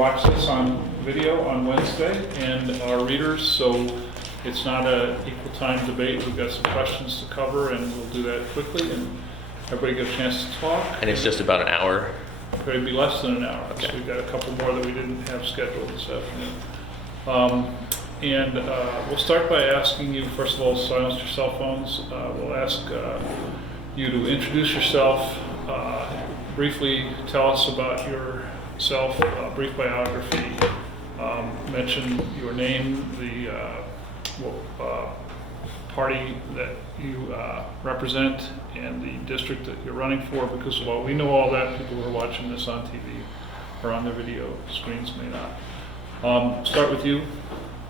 watch this on video on Wednesday, and our readers, so it's not an equal time debate. We've got some questions to cover, and we'll do that quickly, and everybody get a chance to talk. And it's just about an hour? It'd be less than an hour. Okay. So we've got a couple more that we didn't have scheduled this afternoon. We'll start by asking you, first of all, silence your cell phones. We'll ask you to introduce yourself, briefly tell us about yourself, brief biography, mention your name, the party that you represent, and the district that you're running for, because while we know all that, people who are watching this on TV or on their video screens may not. Start with you,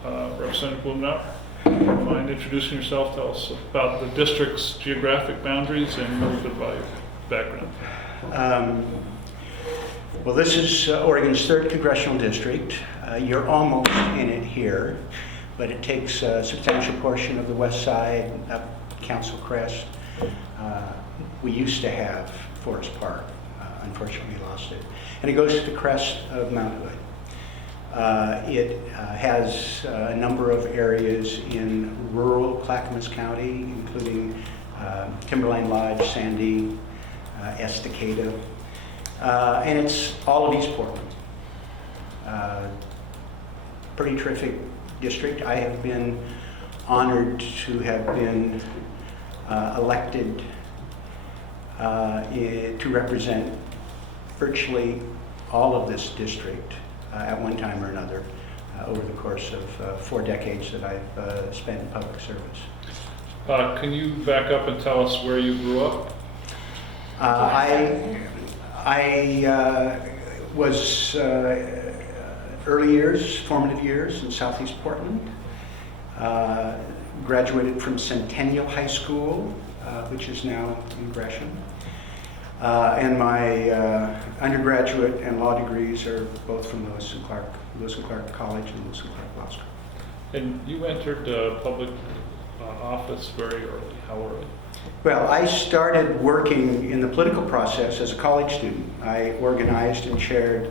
Representative Blumenauer. Mind introducing yourself, tell us about the district's geographic boundaries and a little bit about your background. Well, this is Oregon's 3rd congressional district. You're almost in it here, but it takes a substantial portion of the west side up Council Crest. We used to have Forest Park, unfortunately lost it. And it goes to the crest of Mount Hood. It has a number of areas in rural Clackamas County, including Timberline Lodge, Sandy, Estacada, and it's all of East Portland. Pretty terrific district. I have been honored to have been elected to represent virtually all of this district at one time or another over the course of 4 decades that I've spent in public service. Can you back up and tell us where you grew up? I was early years, formative years in Southeast Portland. Graduated from Centennial High School, which is now in Gresham. And my undergraduate and law degrees are both from Lewis and Clark College and Lewis and Clark Law School. And you entered public office very early. How early? Well, I started working in the political process as a college student. I organized and chaired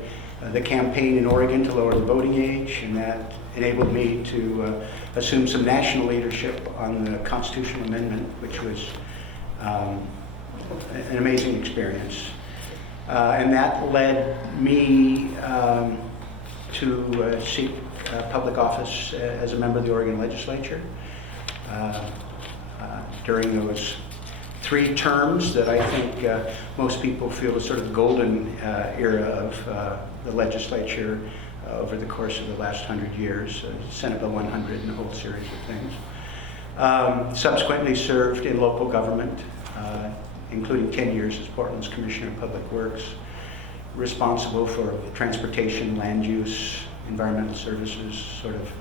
the campaign in Oregon to lower the voting age, and that enabled me to assume some national leadership on the constitutional amendment, which was an amazing experience. And that led me to seek public office as a member of the Oregon legislature. During those 3 terms that I think most people feel is sort of the golden era of the legislature over the course of the last 100 years, Senate Bill 100 and a whole series of things. Subsequently served in local government, including 10 years as Portland's Commissioner of Public Works, responsible for transportation, land use, environmental services, sort of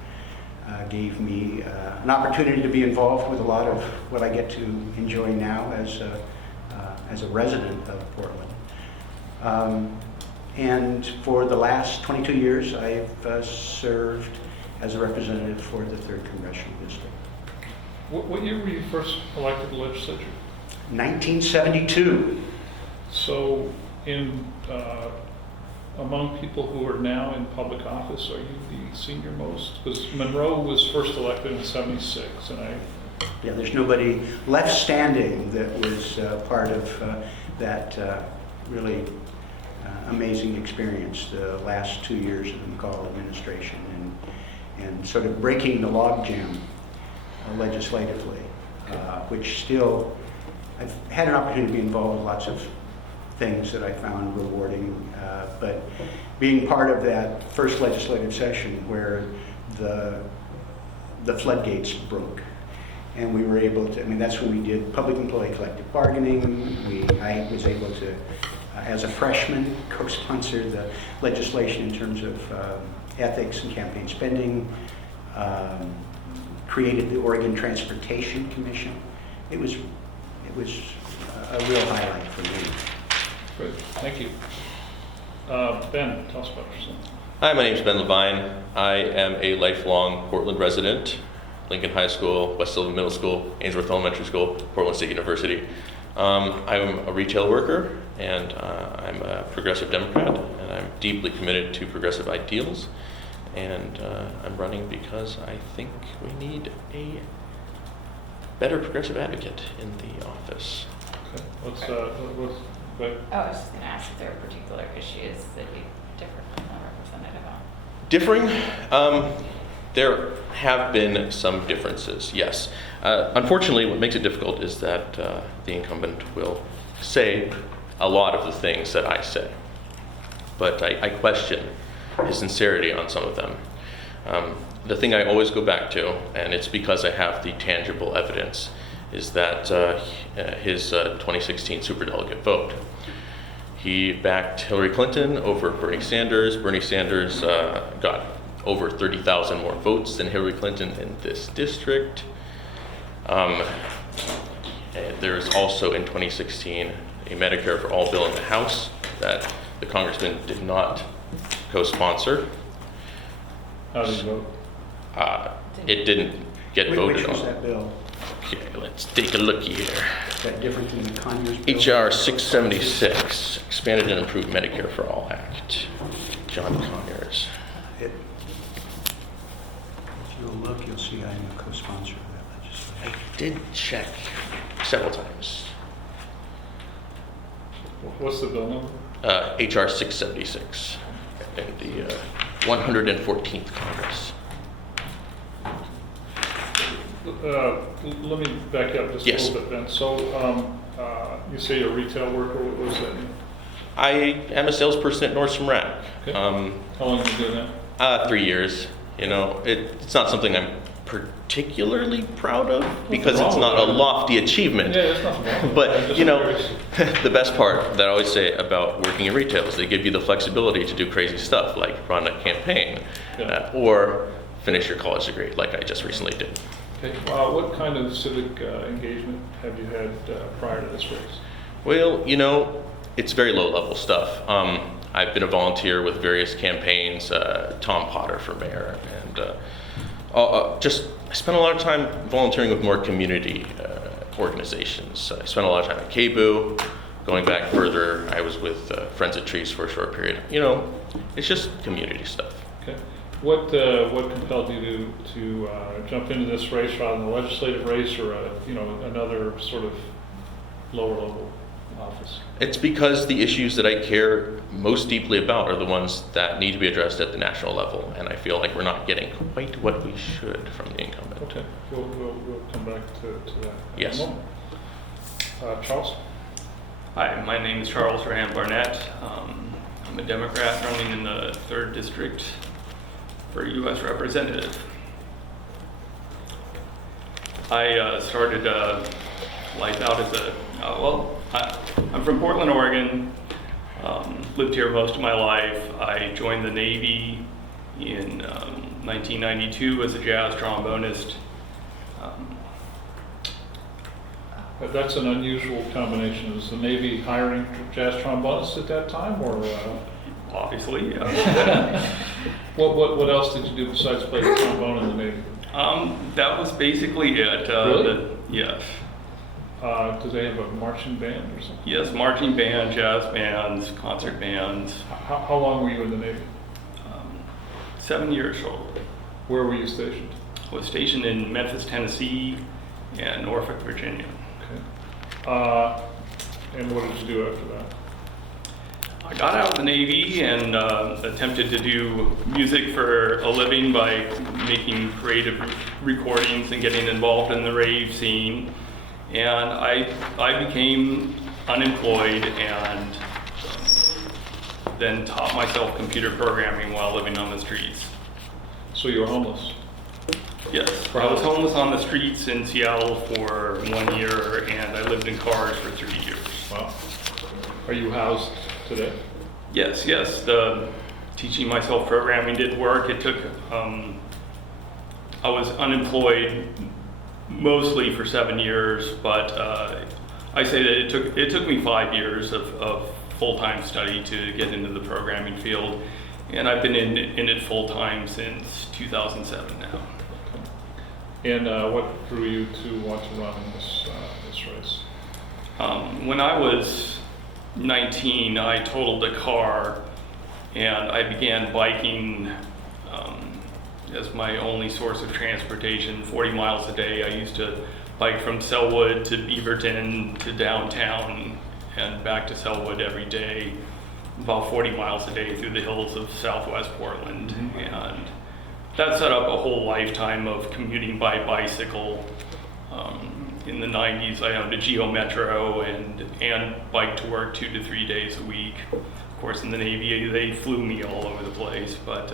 gave me an opportunity to be involved with a lot of what I get to enjoy now as a resident of Portland. And for the last 22 years, I've served as a representative for the 3rd Congressional District. What year were you first elected to the legislature? 1972. So among people who are now in public office, are you the senior most? Because Monroe was first elected in 76, and Yeah, there's nobody left standing that was part of that really amazing experience, the last 2 years of the McCall administration, and sort of breaking the logjam legislatively, which still, I've had an opportunity to be involved in lots of things that I found rewarding, but being part of that first legislative session where the floodgates broke, and we were able to, that's when we did public employee collective bargaining. I was able to, as a freshman, co-sponsor the legislation in terms of ethics and campaign spending, created the Oregon Transportation Commission. It was a real highlight for me. great, thank you. Ben, tell us about yourself. Hi, my name is Ben Levine. I am a lifelong Portland resident, Lincoln High School, West Sylvan Middle School, Ainsworth Elementary School, Portland State University. I'm a retail worker and I'm a progressive Democrat, and I'm deeply committed to progressive ideals. And I'm running because I think we need a better progressive advocate in the office. Okay. What's but Oh, I was just going to ask if there are particular issues that you differ from the representative on. Differing? There have been some differences, yes. Unfortunately, what makes it difficult is that the incumbent will say a lot of the things that I say. But I question his sincerity on some of them. The thing I always go back to, and it's because I have the tangible evidence, is that his 2016 superdelegate vote. He backed Hillary Clinton over Bernie Sanders. Bernie Sanders got over 30,000 more votes than Hillary Clinton in this district. There's also in 2016 a Medicare for All bill in the House that the congressman did not co-sponsor. how do you vote? It didn't get voted Which was on. that bill? Okay, let's take a look here. Is that different than the Conyers bill? HR 676, Expanded and Improved Medicare for All Act. John Conyers. If you'll look, you'll see I'm a co-sponsor of that legislation. I did check several times. What's the bill number? HR 676 in the 114th Congress. Let me back up just Yes. a little bit, Ben. So you say you're a retail worker. What does that mean? I am a salesperson at Nordstrom Rack. Okay. How long have you been doing that? 3 years. You know, it's not something I'm particularly proud of because it's not a lofty achievement. Yeah, there's nothing wrong with that. I'm But, just you know, curious. the best part that I always say about working in retail is they give you the flexibility to do crazy stuff like run a campaign Yeah. or finish your college degree like I just recently did. Okay. What kind of civic engagement have you had prior to this race? Well, you know, it's very low-level stuff. I've been a volunteer with various campaigns, Tom Potter for mayor, and I spent a lot of time volunteering with more community organizations. I spent a lot of time at KBOO. Going back further, I was with Friends of Trees for a short period. You know, it's just community stuff. Okay. What compelled you to jump into this race rather than a legislative race or another sort of lower level office? It's because the issues that I care most deeply about are the ones that need to be addressed at the national level, and I feel like we're not getting quite what we should from the incumbent. Okay, we'll come back to that. in Yes. a moment. Charles? Hi, my name is Charles Rand Barnett. I'm a Democrat running in the 3rd District for US Representative. I started life out as I'm from Portland, Oregon. Lived here most of my life. I joined the Navy in 1992 as a jazz trombonist. That's an unusual combination. Was the Navy hiring jazz trombonists at that time, or Obviously, yeah. what else did you do besides play the trombone in the Navy? That was basically it. Really? Yes. Do they have a marching band or something? Yes, marching band, jazz bands, concert bands. How long were you in the Navy? 7 years old. Where were you stationed? I was stationed in Memphis, Tennessee, and Norfolk, Virginia. Okay. And what did you do after that? I got out of the Navy and attempted to do music for a living by making creative recordings and getting involved in the rave scene. And I became unemployed and then taught myself computer programming while living on the streets. So you were homeless? Yes, I was homeless on the streets in Seattle for 1 year, and I lived in cars for 3 years. Wow. Are you housed today? Yes, the teaching myself programming did work. It took, I was unemployed mostly for 7 years, but I say that it took me 5 years of full-time study to get into the programming field, and I've been in it full-time since 2007 now. And what drew you to want to run in this race? When I was 19, I totaled a car and I began biking as my only source of transportation, 40 miles a day. I used to bike from Selwood to Beaverton to downtown and back to Selwood every day, about 40 miles a day through the hills of southwest Portland. And that set up a whole lifetime of commuting by bicycle. In the 90s, I owned a Geo Metro and biked to work 2 to 3 days a week. Of course, in the Navy, they flew me all over the place, but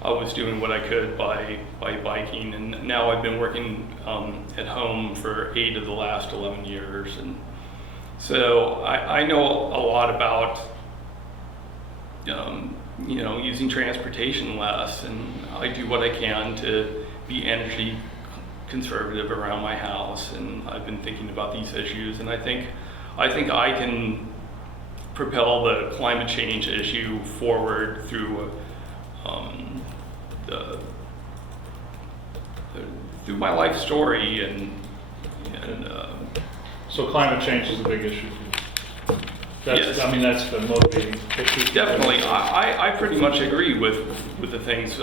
I was doing what I could by biking. And now I've been working at home for 8 of the last 11 years. And so I know a lot about using transportation less, and I do what I can to be energy conservative around my house, and I've been thinking about these issues, and I think I can propel the climate change issue forward through through my life story and So climate change is a big issue for you. Yes. I mean, that's the motivating issue. definitely. I pretty much agree with the things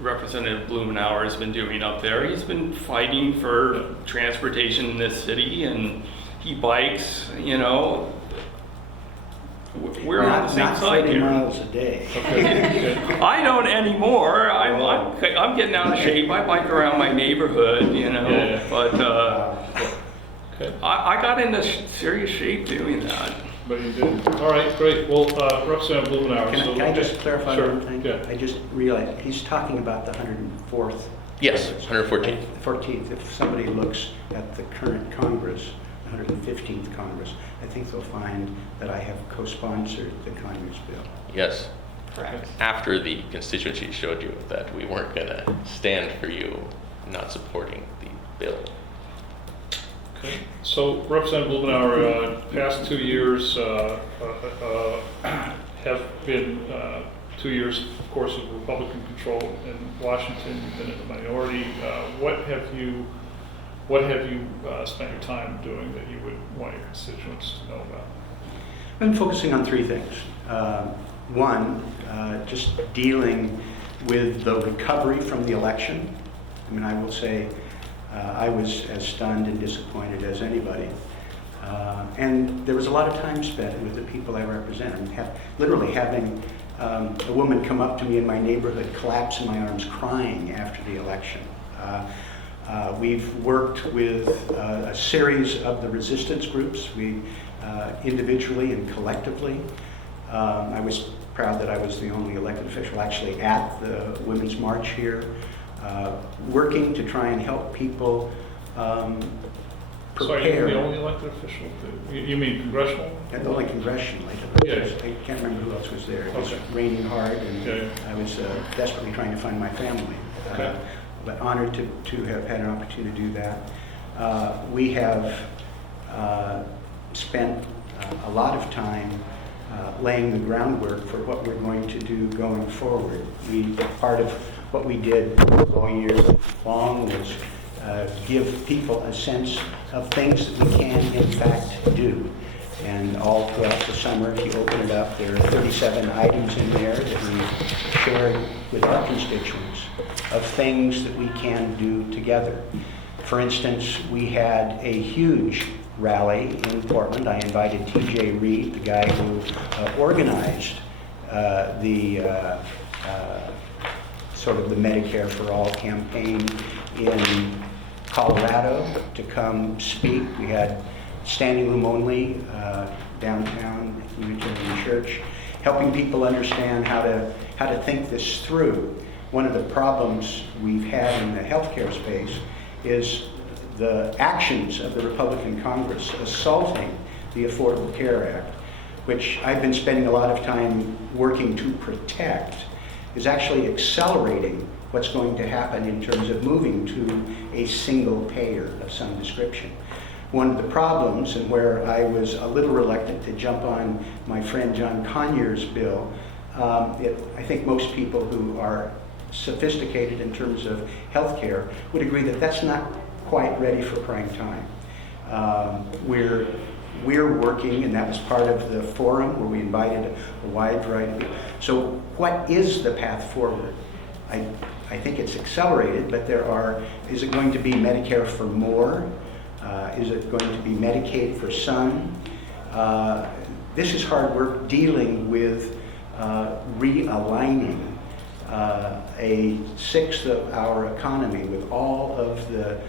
Representative Blumenauer has been doing up there. He's been fighting for transportation in this city, and he bikes, We're on the same Not side 40 here. miles a day. Okay. I don't anymore. I'm getting out of shape. I bike around my neighborhood, Yeah. but Okay. I got into serious shape doing that. But you did. All right, great. Well, Representative Blumenauer. Can I just clarify Sure. one thing? Yeah. I just realized, he's talking about the 104th. Yes, 114th. 14th. If somebody looks at the current Congress, the 115th Congress, I think they'll find that I have co-sponsored the Conyers bill. Yes. Correct. After the constituency showed you that we weren't going to stand for you not supporting the bill. Okay. So Representative Blumenauer, past 2 years have been 2 years, of course, of Republican control in Washington. You've been in the minority. What have you spent your time doing that you would want your constituents to know about? I've been focusing on 3 things. One, just dealing with the recovery from the election. I mean, I will say I was as stunned and disappointed as anybody. And there was a lot of time spent with the people I represent. I mean, literally having a woman come up to me in my neighborhood, collapse in my arms, crying after the election. We've worked with a series of the resistance groups, individually and collectively. I was proud that I was the only elected official actually at the Women's March here, working to try and help people prepare. So you're the only elected official? You mean congressional? And the only congressional. Yeah. I can't remember who else was there. It was Okay. raining hard, and Okay. I was desperately trying to find my family. Okay. But honored to have had an opportunity to do that. We have spent a lot of time laying the groundwork for what we're going to do going forward. Part of what we did all years long was give people a sense of things that we can in fact do. And all throughout the summer, if you open it up, there are 37 items in there that we shared with our constituents of things that we can do together. For instance, we had a huge rally in Portland. I invited T.J. Reed, the guy who organized the sort of the Medicare for All campaign in Colorado, to come speak. We had standing room only downtown at Unitarian Church, helping people understand how to think this through. One of the problems we've had in the healthcare space is the actions of the Republican Congress assaulting the Affordable Care Act, which I've been spending a lot of time working to protect, is actually accelerating what's going to happen in terms of moving to a single payer of some description. One of the problems, and where I was a little reluctant to jump on my friend John Conyers' bill, I think most people who are sophisticated in terms of healthcare would agree that that's not quite ready for prime time. We're we're working, and that was part of the forum where we invited a wide variety of people. So what is the path forward? I think it's accelerated, but is it going to be Medicare for more? Is it going to be Medicaid for some? This is hard work dealing with realigning a sixth of our economy with all of the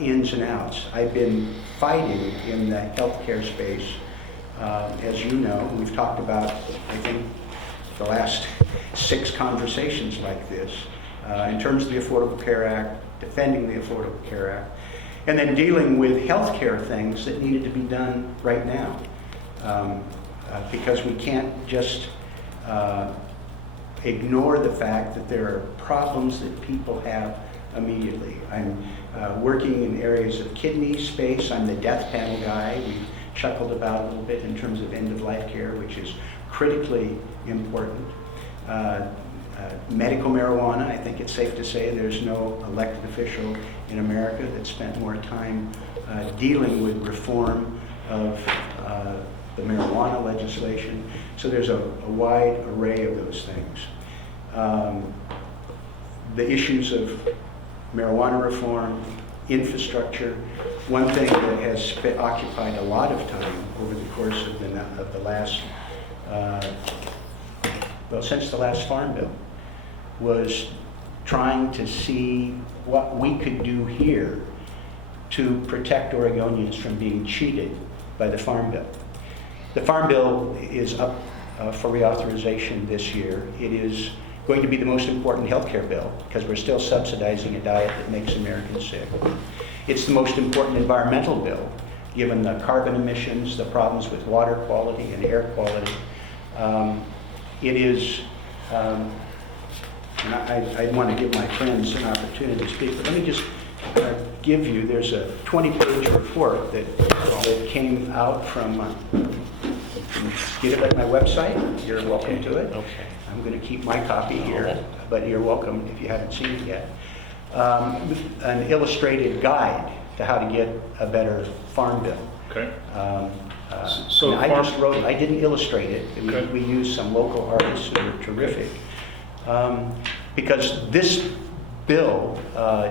ins and outs. I've been fighting in the healthcare space, as you know. We've talked about, I think, the last 6 conversations like this, in terms of the Affordable Care Act, defending the Affordable Care Act, and then dealing with healthcare things that needed to be done right now. Because we can't just ignore the fact that there are problems that people have immediately. I'm working in areas of kidney space. I'm the death panel guy. We chuckled about a little bit in terms of end-of-life care, which is critically important. Medical marijuana, I think it's safe to say there's no elected official in America that spent more time dealing with reform of the marijuana legislation. So there's a wide array of those things. The issues of marijuana reform, infrastructure. One thing that has occupied a lot of time over the course of the last, since the last Farm Bill, was trying to see what we could do here to protect Oregonians from being cheated by the Farm Bill. The Farm Bill is up for reauthorization this year. It is going to be the most important health care bill because we're still subsidizing a diet that makes Americans sick. It's the most important environmental bill, given the carbon emissions, the problems with water quality and air quality. It is, and I want to give my friends an opportunity to speak, but let me just give you, there's a 20-page report that came out from, get it at my website, you're welcome to it. Okay. I'm going to keep my copy here, but you're welcome if you haven't seen it yet. An illustrated guide to how to get a better farm bill. Okay. So I just wrote it. I didn't illustrate it. Okay. We used some local artists who are terrific. Because this bill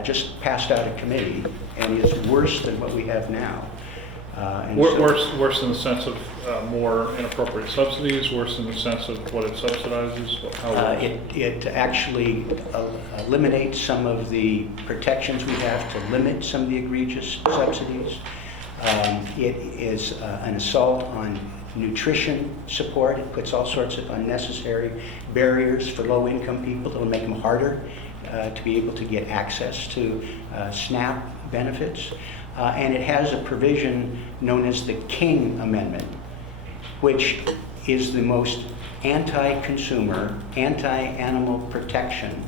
just passed out of committee and is worse than what we have now. Worse in the sense of more inappropriate subsidies, worse in the sense of what it subsidizes? How worse? It actually eliminates some of the protections we have to limit some of the egregious subsidies. It is an assault on nutrition support. It puts all sorts of unnecessary barriers for low-income people. It'll make them harder to be able to get access to SNAP benefits. And it has a provision known as the King Amendment, which is the most anti-consumer, anti-animal protection,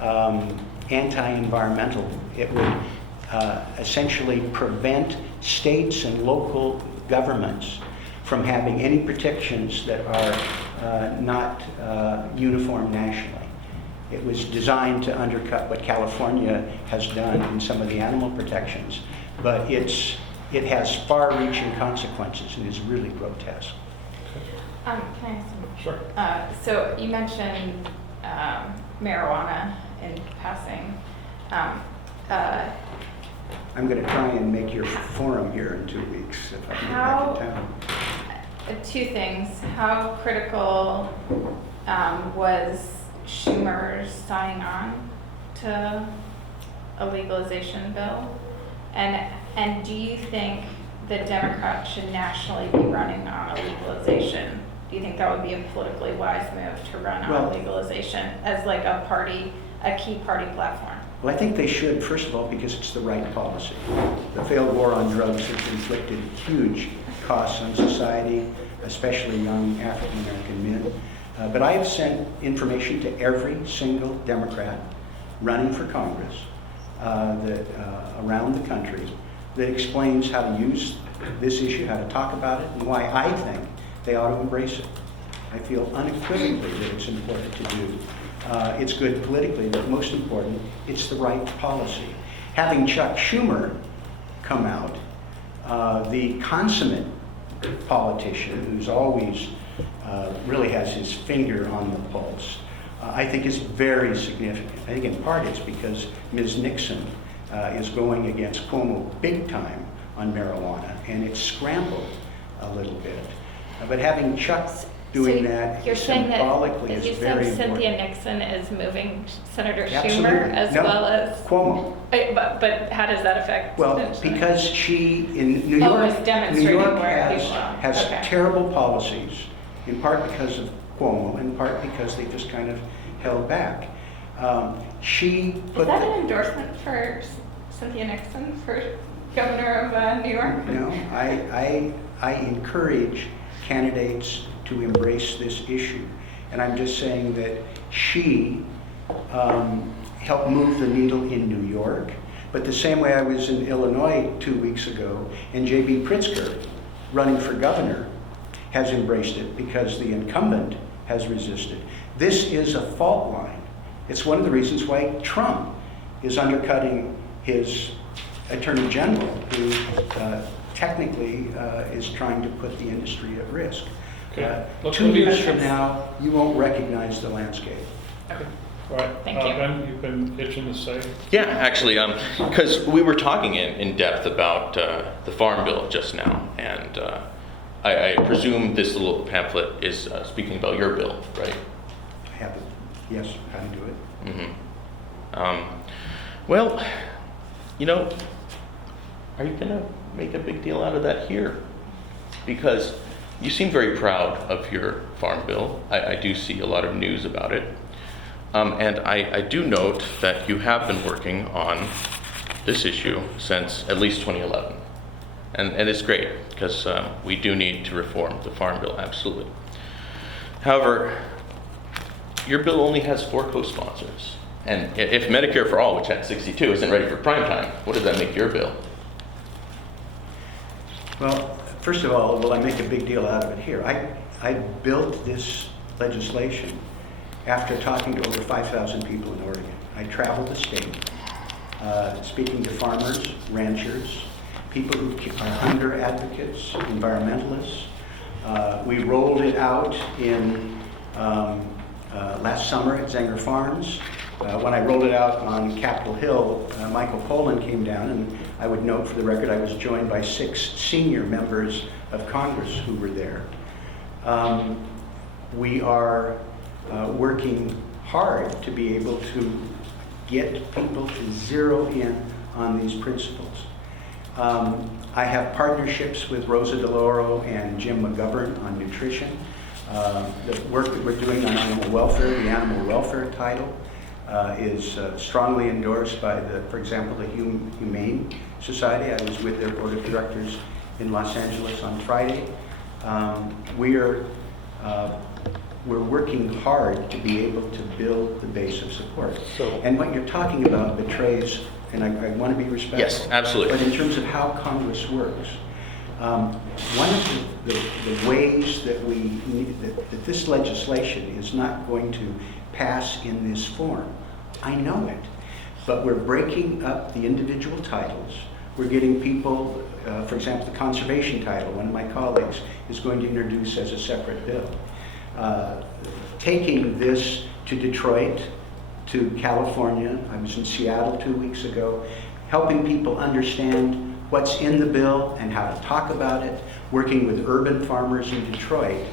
anti-environmental. It would essentially prevent states and local governments from having any protections that are not uniform nationally. It was designed to undercut what California has done in some of the animal protections, but it has far-reaching consequences and is really grotesque. Can I ask some? Sure. So you mentioned marijuana in passing. I'm going to try and make your forum here in 2 weeks if I can get back in town. Two things. How critical was Schumer's signing on to a legalization bill? And do you think the Democrats should nationally be running on a legalization? Do you think that would be a politically wise move to run on legalization as like a key party platform? Well, I think they should, first of all, because it's the right policy. The failed war on drugs has inflicted huge costs on society, especially young African-American men. But I have sent information to every single Democrat running for Congress around the country that explains how to use this issue, how to talk about it, and why I think they ought to embrace it. I feel unequivocally that it's important to do. It's good politically, but most important, it's the right policy. Having Chuck Schumer come out, the consummate politician who's always really has his finger on the pulse, I think is very significant. I think in part it's because Ms. Nixon is going against Cuomo big time on marijuana, and it's scrambled a little bit. But having Chuck doing So that you're saying that, symbolically did is you very say Cynthia important. Nixon is moving Senator Absolutely. Schumer as No, well as? Cuomo. But how does that affect? Well, the- because she, in New Oh, York, was New demonstrating York where has, people are. has Okay. terrible policies, in part because of Cuomo, in part because they just kind of held back. She Is put that the- an endorsement for Cynthia Nixon for governor of New York? No, I encourage candidates to embrace this issue. And I'm just saying that she helped move the needle in New York. But the same way I was in Illinois 2 weeks ago, and J.B. Pritzker, running for governor, has embraced it because the incumbent has resisted. This is a fault line. It's one of the reasons why Trump is undercutting his attorney general, who technically is trying to put the industry at risk. Okay. Let's 2 move years to- from now, you won't recognize the landscape. All right. Thank you. Ben, you've been itching to say. Yeah, actually, because we were talking in depth about the Farm Bill just now, and I presume this little pamphlet is speaking about your bill, right? I have it. Yes, how to do it. Mm-hmm. Well, you know, are you going to make a big deal out of that here? Because you seem very proud of your Farm Bill. I do see a lot of news about it. And I do note that you have been working on this issue since at least 2011. And it's great, because we do need to reform the Farm Bill, absolutely. However, your bill only has 4 co-sponsors. And if Medicare for All, which had 62, isn't ready for prime time, what does that make your bill? Well, first of all, will I make a big deal out of it here? I built this legislation after talking to over 5,000 people in Oregon. I traveled the state, speaking to farmers, ranchers, people who are hunter advocates, environmentalists. We rolled it out in last summer at Zenger Farms. When I rolled it out on Capitol Hill, Michael Pollan came down, and I would note for the record I was joined by 6 senior members of Congress who were there. We are working hard to be able to get people to zero in on these principles. I have partnerships with Rosa DeLauro and Jim McGovern on nutrition. The work that we're doing on animal welfare, the animal welfare title, is strongly endorsed by, for example, the Humane Society. I was with their board of directors in Los Angeles on Friday. We're working hard to be able to build the base of support. And what you're talking about betrays, and I want to be respectful. Yes, absolutely. But in terms of how Congress works, one of the ways that that this legislation is not going to pass in this form, I know it, but we're breaking up the individual titles. We're getting people, for example, the conservation title, one of my colleagues is going to introduce as a separate bill. Taking this to Detroit, to California, I was in Seattle 2 weeks ago, helping people understand what's in the bill and how to talk about it, working with urban farmers in Detroit.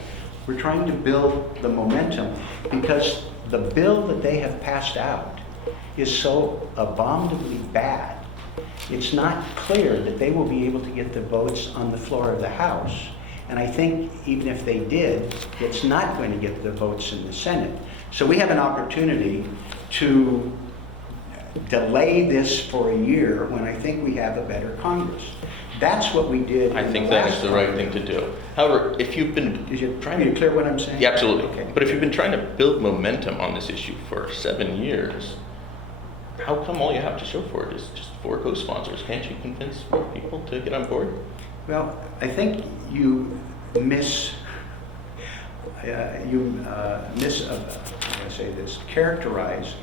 We're trying to build the momentum because the bill that they have passed out is so abominably bad. It's not clear that they will be able to get the votes on the floor of the House. And I think even if they did, it's not going to get the votes in the Senate. So we have an opportunity to delay this for a year when I think we have a better Congress. That's what we did. I think that is the right thing to do. However, if you've been Is it trying are you to... clear what I'm saying? Yeah, absolutely. Okay. But if you've been trying to build momentum on this issue for 7 years, how come all you have to show for it is just 4 co-sponsors? Can't you convince more people to get on board? Well, I think you characterize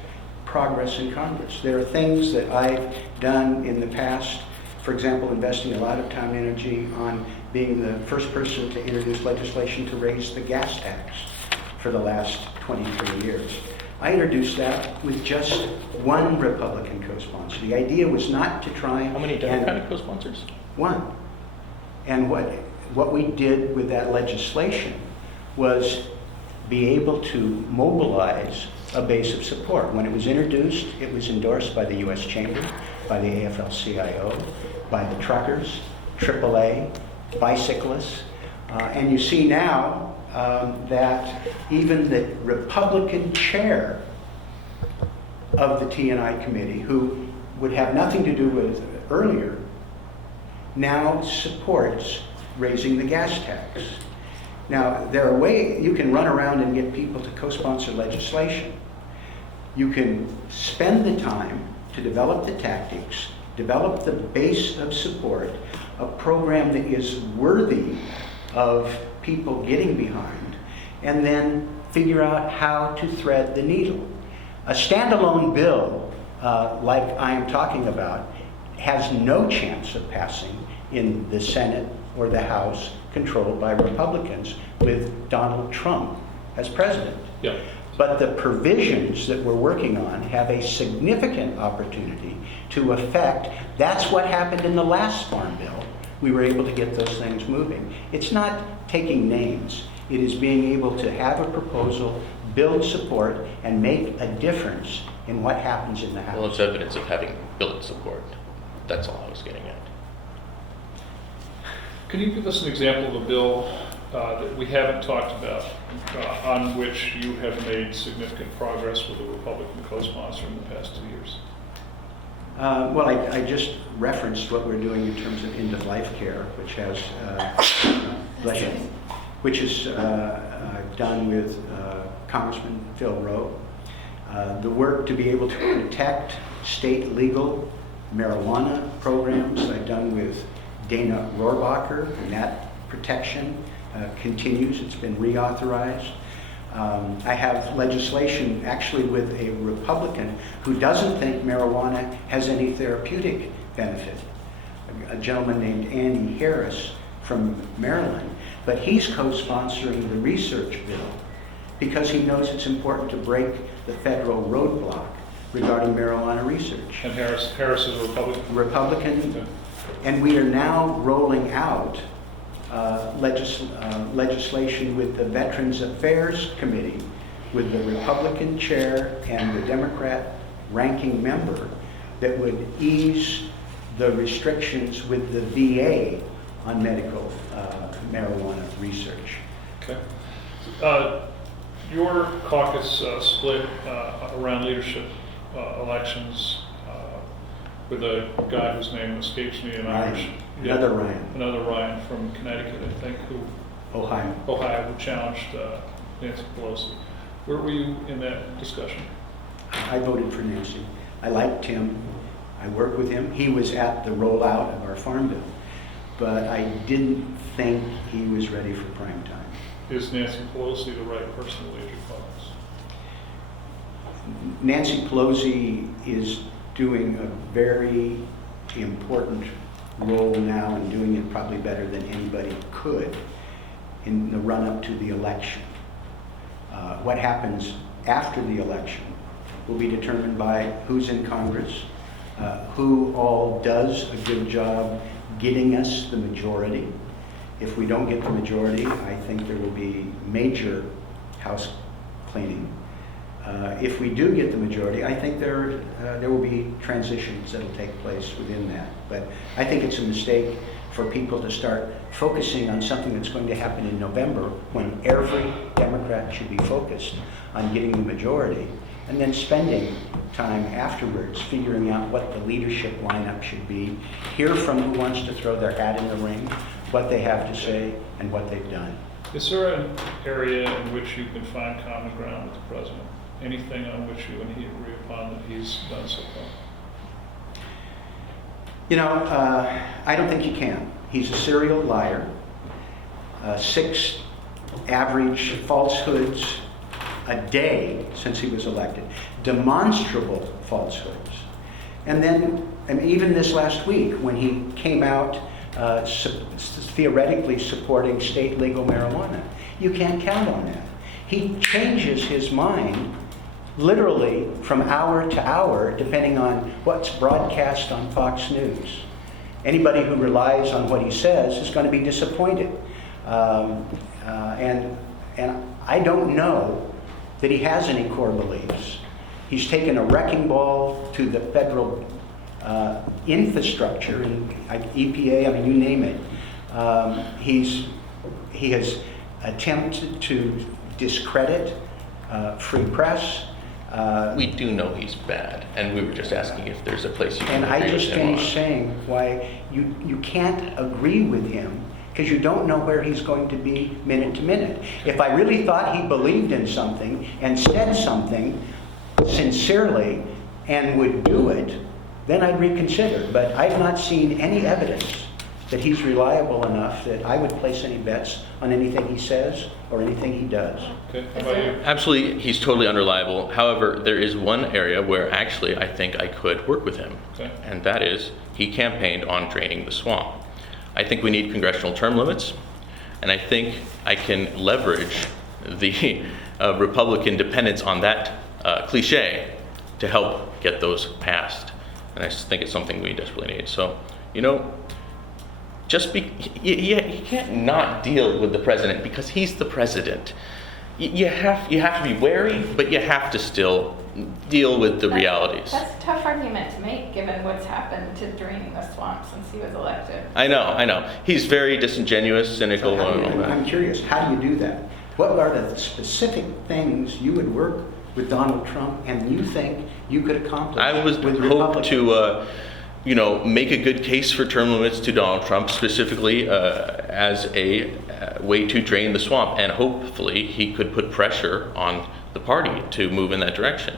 progress in Congress. There are things that I've done in the past for example, investing a lot of time and energy on being the first person to introduce legislation to raise the gas tax for the last 23 years. I introduced that with just one Republican co-sponsor. The idea was not to try How many and- Democratic co-sponsors? One. And what we did with that legislation was be able to mobilize a base of support. When it was introduced, it was endorsed by the U.S. Chamber, by the AFL-CIO, by the truckers, AAA, bicyclists. And you see now that even the Republican chair of the T&I committee, who would have nothing to do with earlier, now supports raising the gas tax. Now, there are ways you can run around and get people to co-sponsor legislation. You can spend the time to develop the tactics, develop the base of support, a program that is worthy of people getting behind, and then figure out how to thread the needle. A standalone bill, like I am talking about, has no chance of passing in the Senate or the House controlled by Republicans with Donald Trump as president. Yeah. But the provisions that we're working on have a significant opportunity to affect. That's what happened in the last Farm Bill. We were able to get those things moving. It's not taking names. It is being able to have a proposal, build support, and make a difference in what happens in the House. Well, it's evidence of having built support. That's all I was getting at. Can you give us an example of a bill that we haven't talked about on which you have made significant progress with a Republican co-sponsor in the past 2 years? Well, I just referenced what we're doing in terms of end-of-life care, which has which is done with Congressman Phil Rowe. The work to be able to protect state legal marijuana programs I've done with Dana Rohrabacher, and that protection continues. It's been reauthorized. I have legislation actually with a Republican who doesn't think marijuana has any therapeutic benefit, a gentleman named Andy Harris from Maryland, but he's co-sponsoring the research bill because he knows it's important to break the federal roadblock regarding marijuana research. And Harris is a Republican? Republican, Okay. and we are now rolling out legislation with the Veterans Affairs Committee, with the Republican chair and the Democrat ranking member, that would ease the restrictions with the VA on medical marijuana research. Okay. Your caucus split around leadership elections with a guy whose name escapes me, an Irish. Ryan. Another Ryan. Another Ryan from Connecticut, I think, Ohio. Ohio, who challenged Nancy Pelosi. Where were you in that discussion? I voted for Nancy. I liked him. I worked with him. He was at the rollout of our farm bill, but I didn't think he was ready for prime time. Is Nancy Pelosi the right person to lead your caucus? Nancy Pelosi is doing a very important role now, and doing it probably better than anybody could in the run-up to the election. What happens after the election will be determined by who's in Congress, who all does a good job getting us the majority. If we don't get the majority, I think there will be major house cleaning. If we do get the majority, I think there will be transitions that will take place within that. But I think it's a mistake for people to start focusing on something that's going to happen in November, when every Democrat should be focused on getting the majority, and then spending time afterwards figuring out what the leadership lineup should be, hear from who wants to throw their hat in the ring, what they have to say, and what they've done. Is there an area in which you can find common ground with the president? Anything on which you and he agree upon that he's done so far? You know, I don't think you can. He's a serial liar. 6 average falsehoods a day since he was elected. Demonstrable falsehoods. And then, and even this last week, when he came out theoretically supporting state legal marijuana, you can't count on that. He changes his mind literally from hour to hour, depending on what's broadcast on Fox News. Anybody who relies on what he says is going to be disappointed. And I don't know that he has any core beliefs. He's taken a wrecking ball to the federal infrastructure, and EPA, I mean, you name it. He has attempted to discredit free press. We do know he's bad, and we were just asking if there's a place you can And I agree just with him on. finished saying why you can't agree with him because you don't know where he's going to be minute to minute. If I really thought he believed in something and said something sincerely and would do it, then I'd reconsider. But I've not seen any evidence that he's reliable enough that I would place any bets on anything he says or anything he does. Okay, how about you? Absolutely, he's totally unreliable. However, there is one area where actually I think I could work with him, Okay. and that is he campaigned on draining the swamp. I think we need congressional term limits, and I think I can leverage the Republican dependence on that cliche to help get those passed. And I just think it's something we desperately need. So, you know, you can't not deal with the president because he's the president. You have to be wary, but you have to still deal with the realities. That's a tough argument to make, given what's happened to draining the swamp since he was elected. I know. He's very disingenuous, cynical, So and all that. I'm curious, how do you do that? What are the specific things you would work with Donald Trump and you think you could accomplish I would with hope Republicans? to, make a good case for term limits to Donald Trump, specifically as a way to drain the swamp, and hopefully he could put pressure on the party to move in that direction.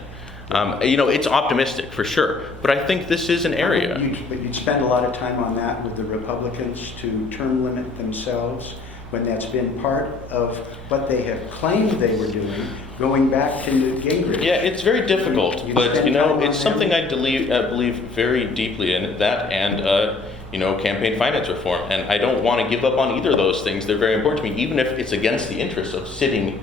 It's optimistic for sure, but I think this is an area. But you'd spend a lot of time on that with the Republicans to term limit themselves when that's been part of what they have claimed they were doing, going back to Newt Gingrich. Yeah, it's very difficult, You but spend time on it's them? something I believe very deeply in, that and campaign finance reform. And I don't want to give up on either of those things. They're very important to me, even if it's against the interests of sitting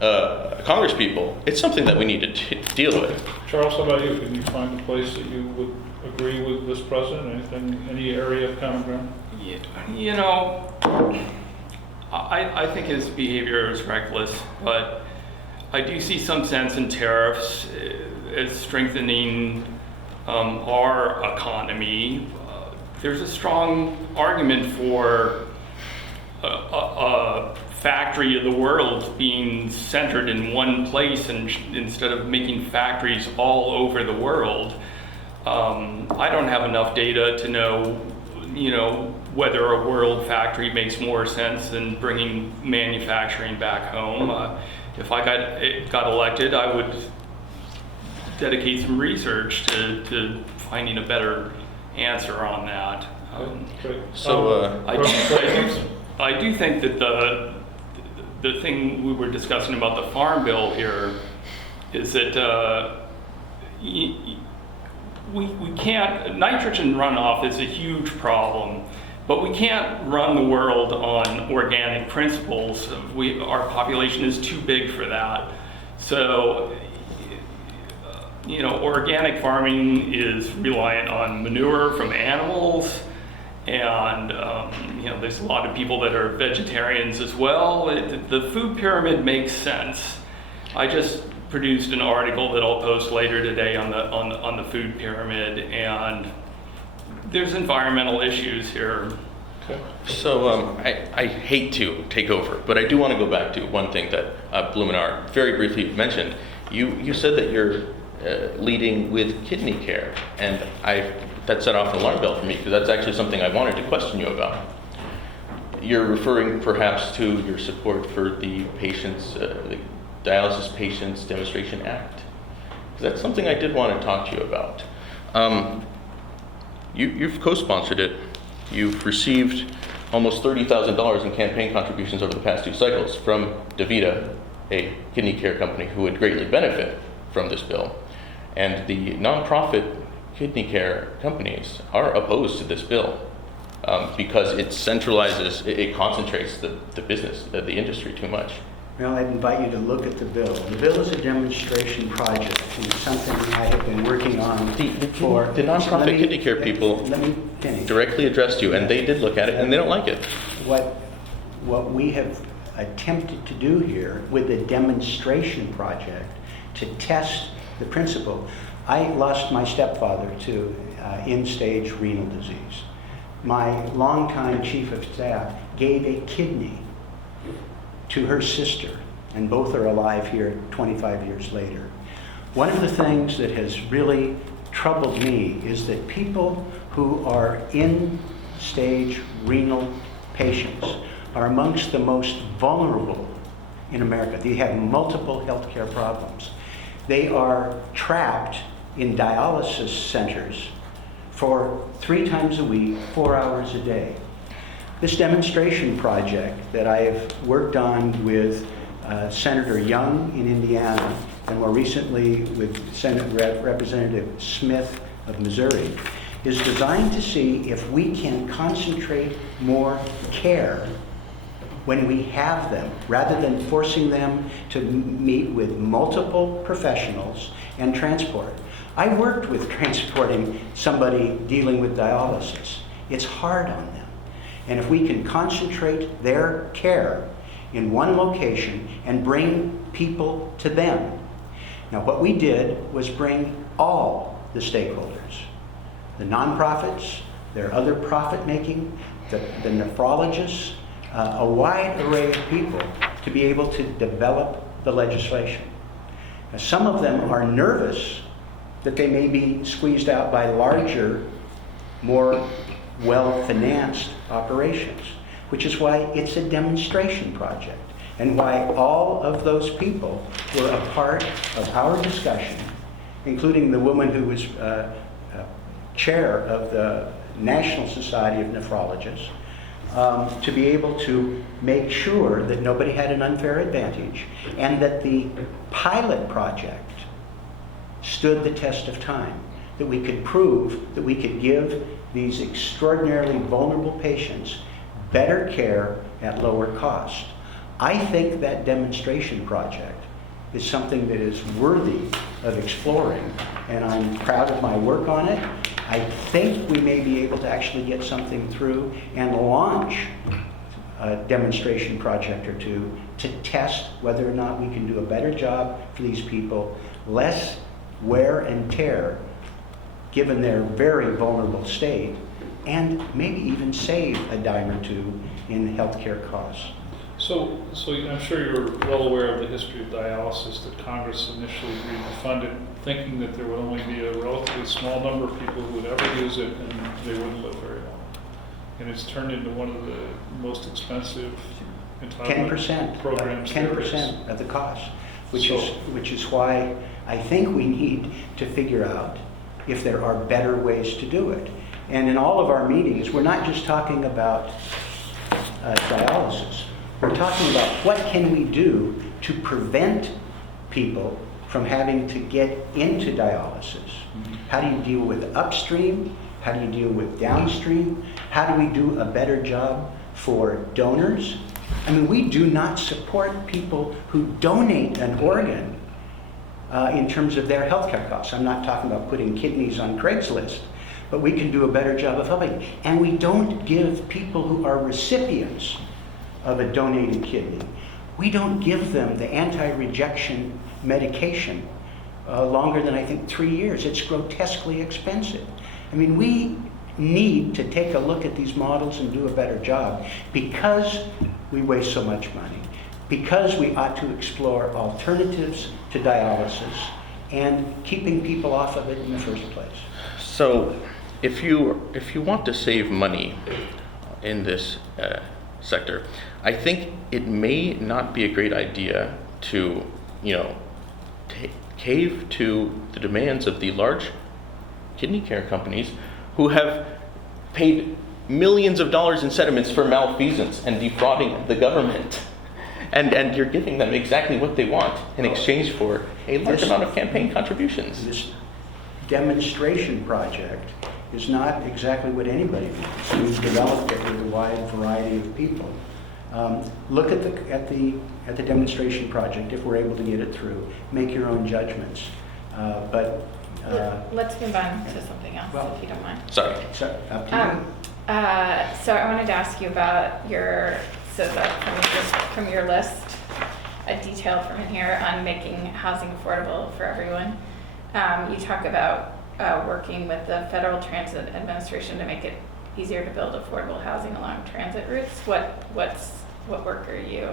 Congress people. It's something that we need to deal with. Charles, how about you? Can you find a place that you would agree with this president? Any area of common ground? I think his behavior is reckless, but I do see some sense in tariffs as strengthening our economy. There's a strong argument for a factory of the world being centered in one place and instead of making factories all over the world. I don't have enough data to know, whether a world factory makes more sense than bringing manufacturing back home. If I got elected, I would dedicate some research to finding a better answer on that. Great. So, I do think that the thing we were discussing about the farm bill here is that we can't, nitrogen runoff is a huge problem, but we can't run the world on organic principles. Our population is too big for that. So, organic farming is reliant on manure from animals, and there's a lot of people that are vegetarians as well. The food pyramid makes sense. I just produced an article that I'll post later today on the food pyramid, and there's environmental issues here. Okay. So I hate to take over, but I do want to go back to one thing that Blumenaar very briefly mentioned. You said that you're leading with kidney care, and that set off an alarm bell for me, because that's actually something I wanted to question you about. You're referring perhaps to your support for the the Dialysis Patients Demonstration Act, because that's something I did want to talk to you about. You've co-sponsored it. You've received almost $30,000 in campaign contributions over the past 2 cycles from DaVita, a kidney care company who would greatly benefit from this bill. And the nonprofit kidney care companies are opposed to this bill because it centralizes, it concentrates the business, the industry too much. Well, I'd invite you to look at the bill. The bill is a demonstration project, and it's something I have been working on for... The nonprofit Let me- kidney care people Let me finish. directly addressed you, and they did look at it, and they don't like it. What we have attempted to do here with a demonstration project to test the principle, I lost my stepfather to end-stage renal disease. My longtime chief of staff gave a kidney to her sister, and both are alive here 25 years later. One of the things that has really troubled me is that people who are end-stage renal patients are amongst the most vulnerable in America. They have multiple healthcare problems. They are trapped in dialysis centers for 3 times a week, 4 hours a day. This demonstration project that I have worked on with Senator Young in Indiana, and more recently with Senate Representative Smith of Missouri, is designed to see if we can concentrate more care when we have them, rather than forcing them to meet with multiple professionals and transport. I worked with transporting somebody dealing with dialysis. It's hard on them. And if we can concentrate their care in one location and bring people to them. Now, what we did was bring all the stakeholders, the nonprofits, their other profit-making, the nephrologists, a wide array of people to be able to develop the legislation. Now, some of them are nervous that they may be squeezed out by larger, more well-financed operations, which is why it's a demonstration project, and why all of those people were a part of our discussion, including the woman who was chair of the National Society of Nephrologists, to be able to make sure that nobody had an unfair advantage, and that the pilot project stood the test of time, that we could prove that we could give these extraordinarily vulnerable patients better care at lower cost. I think that demonstration project is something that is worthy of exploring, and I'm proud of my work on it. I think we may be able to actually get something through and launch a demonstration project or two to test whether or not we can do a better job for these people, less wear and tear given their very vulnerable state, and maybe even save a dime or two in healthcare costs. So I'm sure you're well aware of the history of dialysis, that Congress initially agreed to fund it, thinking that there would only be a relatively small number of people who would ever use it, and they wouldn't live very long. And it's turned into one of the most expensive entitlement 10%, programs. 10% of the cost, which is why I think we need to figure out if there are better ways to do it. And in all of our meetings, we're not just talking about dialysis. We're talking about what can we do to prevent people from having to get into dialysis. How do you deal with upstream? How do you deal with downstream? How do we do a better job for donors? I mean, we do not support people who donate an organ in terms of their healthcare costs. I'm not talking about putting kidneys on Craigslist, but we can do a better job of helping. And we don't give people who are recipients of a donated kidney, we don't give them the anti-rejection medication longer than I think 3 years. It's grotesquely expensive. I mean, we need to take a look at these models and do a better job, because we waste so much money, because we ought to explore alternatives to dialysis and keeping people off of it in the first place. So if you want to save money in this sector, I think it may not be a great idea to, cave to the demands of the large kidney care companies who have paid millions of dollars in settlements for malfeasance and defrauding the government. And you're giving them exactly what they want in exchange for a large amount of campaign contributions. demonstration project is not exactly what anybody wants. We've developed it with a wide variety of people. Look at the demonstration project if we're able to get it through. Make your own judgments. Let's move on to something else, well, if you don't mind. Sorry. So up to you. So I wanted to ask you about from your list, a detail from in here on making housing affordable for everyone. You talk about working with the Federal Transit Administration to make it easier to build affordable housing along transit routes. What work are you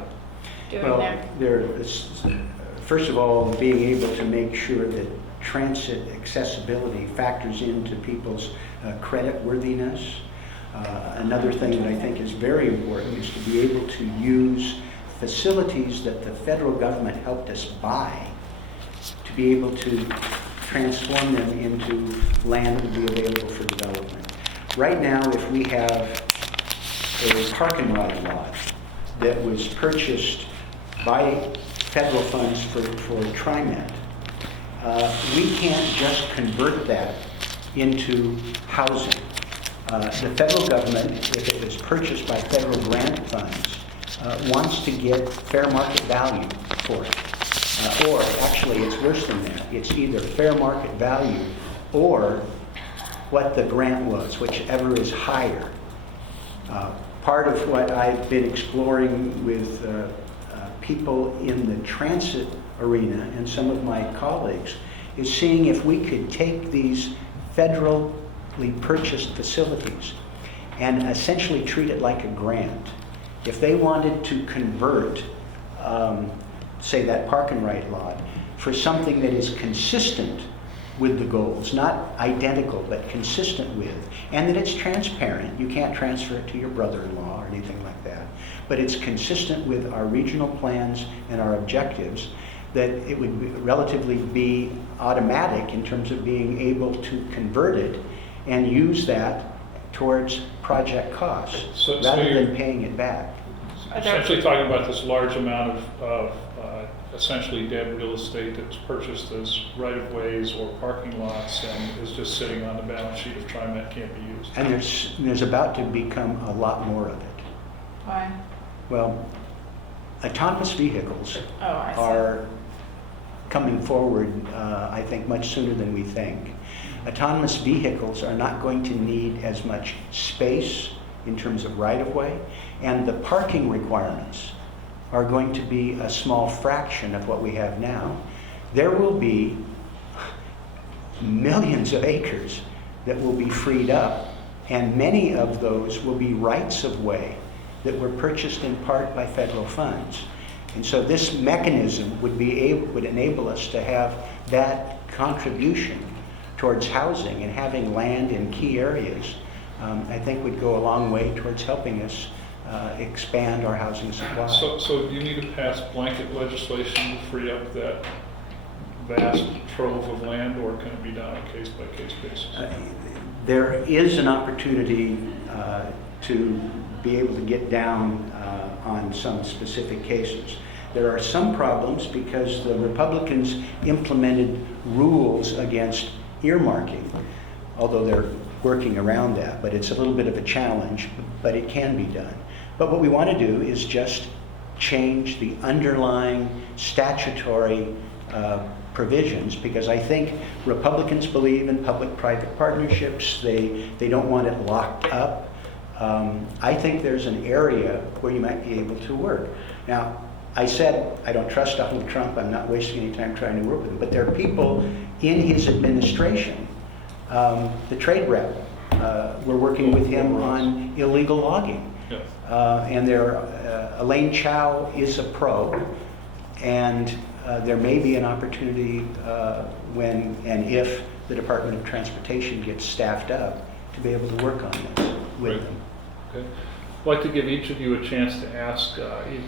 doing there? First of all, being able to make sure that transit accessibility factors into people's credit worthiness. Another thing that I think is very important is to be able to use facilities that the federal government helped us buy to be able to transform them into land to be available for development. Right now, if we have a park and ride lot that was purchased by federal funds for TriMet, we can't just convert that into housing. The federal government, if it was purchased by federal grant funds, wants to get fair market value for it. Or actually, it's worse than that. It's either fair market value or what the grant was, whichever is higher. Part of what I've been exploring with people in the transit arena and some of my colleagues is seeing if we could take these federally purchased facilities and essentially treat it like a grant. If they wanted to convert, say, that park and ride lot for something that is consistent with the goals, not identical, but consistent with, and that it's transparent. You can't transfer it to your brother-in-law or anything like that, but it's consistent with our regional plans and our objectives, that it would relatively be automatic in terms of being able to convert it and use that towards project costs rather than paying it back. Essentially talking about this large amount of essentially dead real estate that was purchased as right-of-ways or parking lots and is just sitting on the balance sheet of TriMet, can't be used. And there's about to become a lot more of it. Why? Well, autonomous vehicles I see. are coming forward, I think, much sooner than we think. Autonomous vehicles are not going to need as much space in terms of right-of-way, and the parking requirements are going to be a small fraction of what we have now. There will be millions of acres that will be freed up, and many of those will be rights of way that were purchased in part by federal funds. And so this mechanism would enable us to have that contribution towards housing, and having land in key areas, I think would go a long way towards helping us expand our housing supply. So do you need to pass blanket legislation to free up that vast trove of land, or can it be done on a case-by-case basis? There is an opportunity to be able to get down on some specific cases. There are some problems because the Republicans implemented rules against earmarking, although they're working around that, but it's a little bit of a challenge, but it can be done. But what we want to do is just change the underlying statutory provisions, because I think Republicans believe in public-private partnerships. They don't want it locked up. I think there's an area where you might be able to work. Now, I said I don't trust Donald Trump. I'm not wasting any time trying to work with him. But there are people in his administration, the trade rep, we're working with him on illegal logging. Yes. And Elaine Chao is a pro, and there may be an opportunity when and if the Department of Transportation gets staffed up to be able to work on this with them. Okay. I'd like to give each of you a chance to ask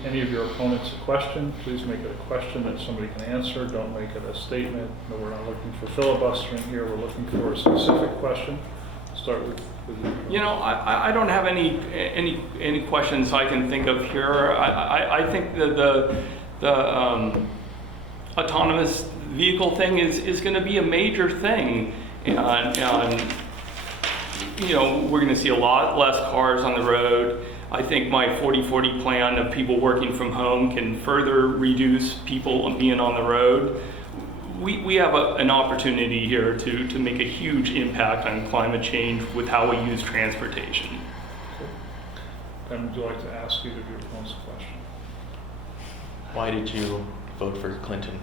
any of your opponents a question. Please make it a question that somebody can answer. Don't make it a statement. No, we're not looking for filibustering here. We're looking for a specific question. Start with you. You know, I don't have any questions I can think of here. I think the autonomous vehicle thing is going to be a major thing, and you know, we're going to see a lot less cars on the road. I think my 40-40 plan of people working from home can further reduce people being on the road. We have an opportunity here to make a huge impact on climate change with how we use transportation. Ben, would you like to ask either of your opponents a question? Why did you vote for Clinton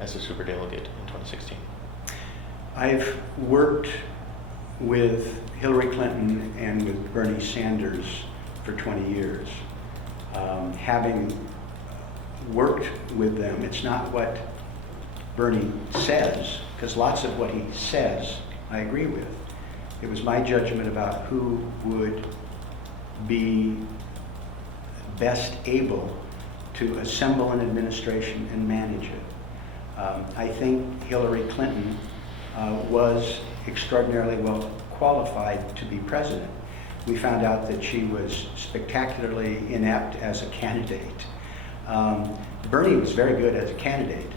as a superdelegate in 2016? I've worked with Hillary Clinton and with Bernie Sanders for 20 years. Having worked with them, it's not what Bernie says, because lots of what he says I agree with. It was my judgment about who would be best able to assemble an administration and manage it. I think Hillary Clinton was extraordinarily well qualified to be president. We found out that she was spectacularly inept as a candidate. Bernie was very good as a candidate,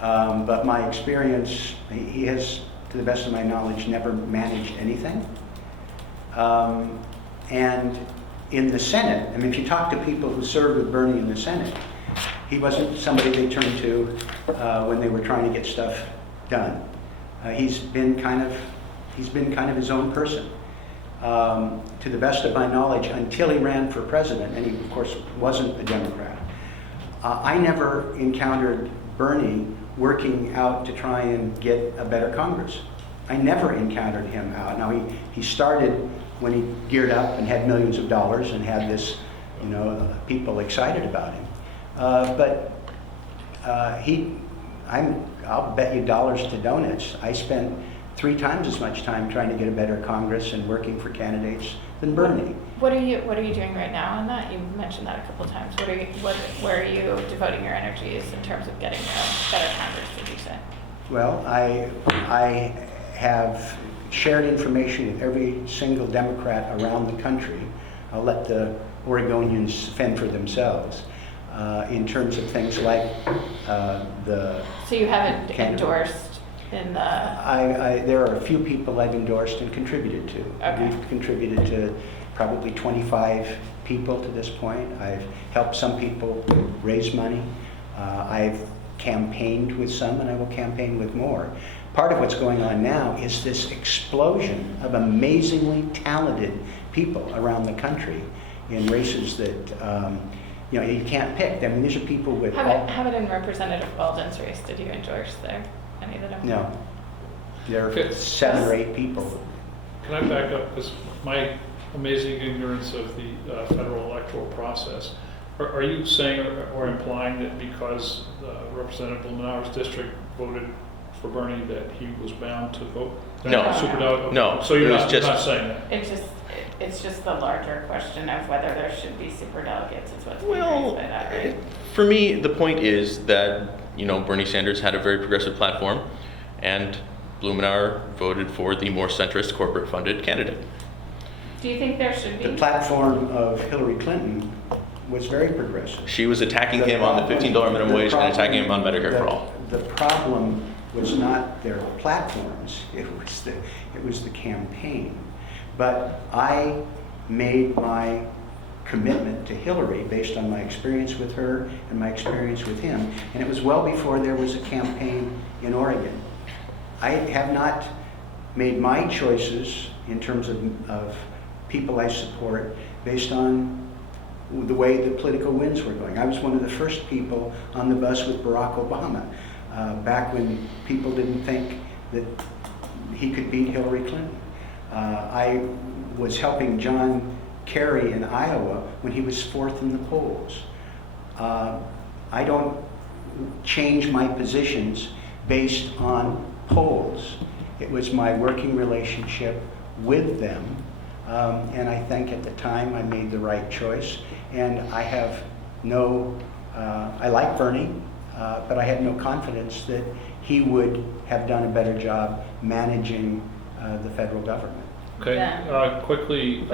but my experience, he has, to the best of my knowledge, never managed anything. And in the Senate, I mean, if you talk to people who served with Bernie in the Senate, he wasn't somebody they turned to when they were trying to get stuff done. He's been kind of his own person. To the best of my knowledge, until he ran for president, and he of course wasn't a Democrat, I never encountered Bernie working out to try and get a better Congress. I never encountered him out. Now he started when he geared up and had millions of dollars and had this, you know, people excited about him. But I'll bet you dollars to donuts, I spent 3 times as much time trying to get a better Congress and working for candidates than Bernie. What are you doing right now on that? You mentioned that a couple of times. Where are you devoting your energies in terms of getting a better Congress, did you say? Well, I have shared information with every single Democrat around the country. I'll let the Oregonians fend for themselves in terms of things like the... So you haven't candidate. endorsed in the... There are a few people I've endorsed and contributed to. Okay. We've contributed to probably 25 people to this point. I've helped some people raise money. I've campaigned with some, and I will campaign with more. Part of what's going on now is this explosion of amazingly talented people around the country in races that you know, you can't pick. I mean, these are people with... How about in Representative Walden's race? Did you endorse there? Any of them? No. There Okay. are 7 or 8 people. Can I back up? Because my amazing ignorance of the federal electoral process, are you saying or implying that because Representative Blumenauer's district voted for Bernie that he was bound to vote? No. Superdelegate? No. So you're It was not just- saying that? It's just the larger question of whether there should be superdelegates is what's being Well, raised by that, right? for me, the point is that, you know, Bernie Sanders had a very progressive platform, and Blumenauer voted for the more centrist corporate-funded candidate. Do you think there should be? The platform of Hillary Clinton was very progressive. She was attacking him on the $15 minimum wage and attacking him on Medicare for all. The problem was not their platforms, it was the campaign. But I made my commitment to Hillary based on my experience with her and my experience with him, and it was well before there was a campaign in Oregon. I have not made my choices in terms of people I support based on the way the political winds were going. I was one of the first people on the bus with Barack Obama, back when people didn't think that he could beat Hillary Clinton. I was helping John Kerry in Iowa when he was 4th in the polls. I don't change my positions based on polls. It was my working relationship with them, and I think at the time I made the right choice. And I have I like Bernie, but I had no confidence that he would have done a better job managing the federal government. Okay, Yeah. quickly,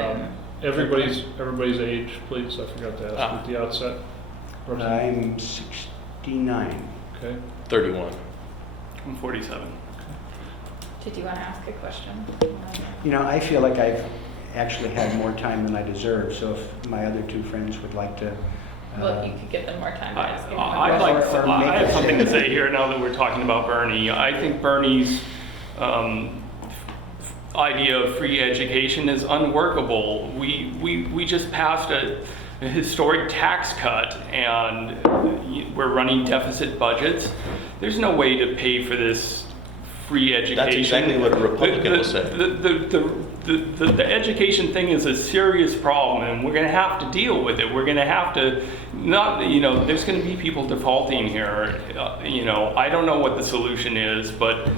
everybody's age, please, I forgot to ask at the outset. I'm 69. Okay, 31. I'm 47. Did you want to ask a question? You know, I feel like I've actually had more time than I deserve, so if my other two friends would like to. Well, you could give them more time to ask you. I'd like, Or make I have it- something to say here now that we're talking about Bernie. I think Bernie's idea of free education is unworkable. We just passed a historic tax cut and we're running deficit budgets. There's no way to pay for this free education. That's exactly what a Republican will say. The education thing is a serious problem, and we're going to have to deal with it. We're going to have to there's going to be people defaulting here. I don't know what the solution is, but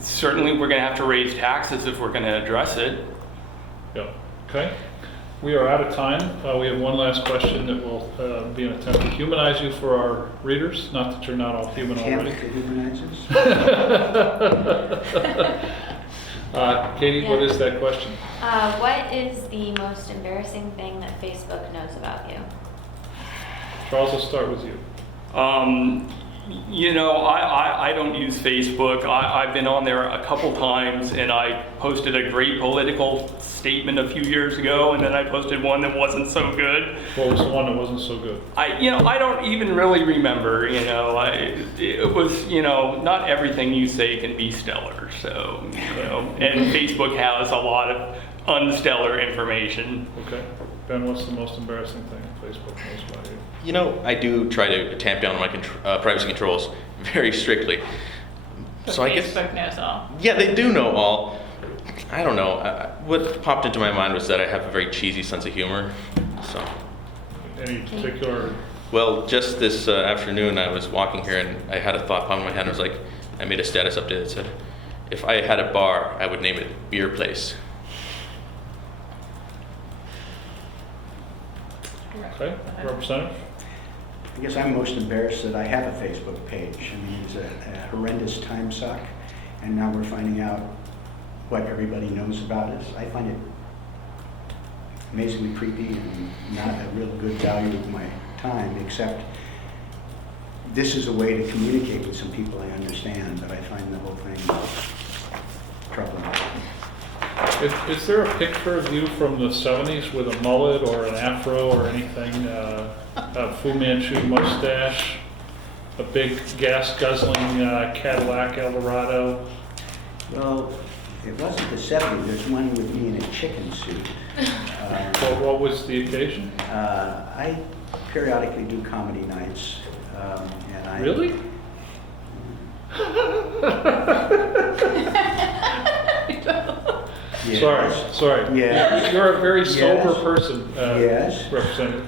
certainly we're going to have to raise taxes if we're going to address it. Yeah, okay. We are out of time. We have one last question that will be an attempt to humanize you for our readers. Not that you're not all human already. Attempt to humanize us? Katie, what is that question? What is the most embarrassing thing that Facebook knows about you? Charles, let's start with you. I don't use Facebook. I've been on there a couple times, and I posted a great political statement a few years ago, and then I posted one that wasn't so good. What was the one that wasn't so good? I don't even really remember. It was not everything you say can be stellar. So and Facebook has a lot of unstellar information. Okay. Ben, what's the most embarrassing thing Facebook knows about you? I do try to tamp down my privacy controls very strictly. But So I guess, Facebook knows all. yeah, they do know all. I don't know. What popped into my mind was that I have a very cheesy sense of humor. So, Any particular? well, just this afternoon, I was walking here and I had a thought pop in my head. I was like, I made a status update that said, if I had a bar, I would name it Beer Place. Okay, Representative? I guess I'm most embarrassed that I have a Facebook page. I mean, it's a horrendous time suck, and now we're finding out what everybody knows about us. I find it amazingly creepy and not a real good value of my time, except this is a way to communicate with some people I understand, but I find the whole thing troubling. Is there a picture of you from the 70s with a mullet or an afro or anything? A Fu Manchu mustache? A big gas-guzzling Cadillac Eldorado? Well, it wasn't the 70s. There's one with me in a chicken suit. What was the occasion? I periodically do comedy nights. And I Really? Yes. Sorry. Yes. You're a very sober Yes. person, Yes. Representative.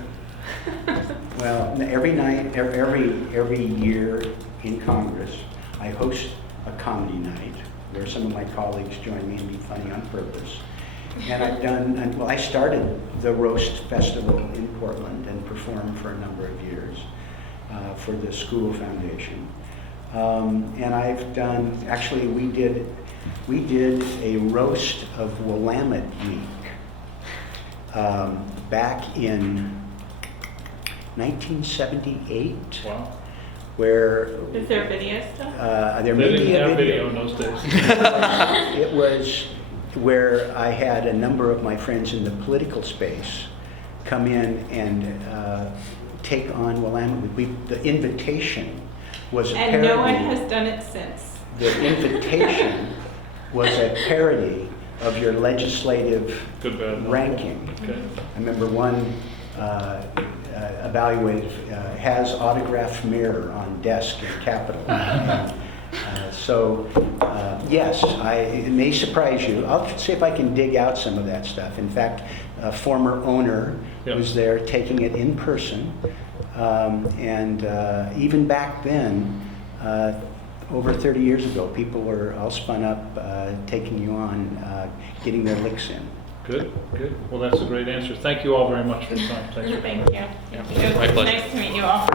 Well, every night, every year in Congress, I host a comedy night where some of my colleagues join me and be funny on purpose. And I started the Roast Festival in Portland and performed for a number of years for the School Foundation. And I've done, actually we did a roast of Willamette Week back in 1978, Wow. where Is there video still? there They may didn't be a have video video. in those days. It was where I had a number of my friends in the political space come in and take on Willamette Week. The invitation was a And no one parody. has done it since. The invitation was a parody of your legislative Good, bad. no. ranking. Okay. I remember one evaluated, has autographed mirror on desk in Capitol. Yes, it may surprise you. I'll see if I can dig out some of that stuff. In fact, a former owner Yep. was there taking it in person. Even back then, over 30 years ago, people were all spun up, taking you on, getting their licks in. Good. Well, that's a great answer. Thank you all very much for your time. Thanks for Thank you. Yeah. It My was pleasure. nice to meet you all.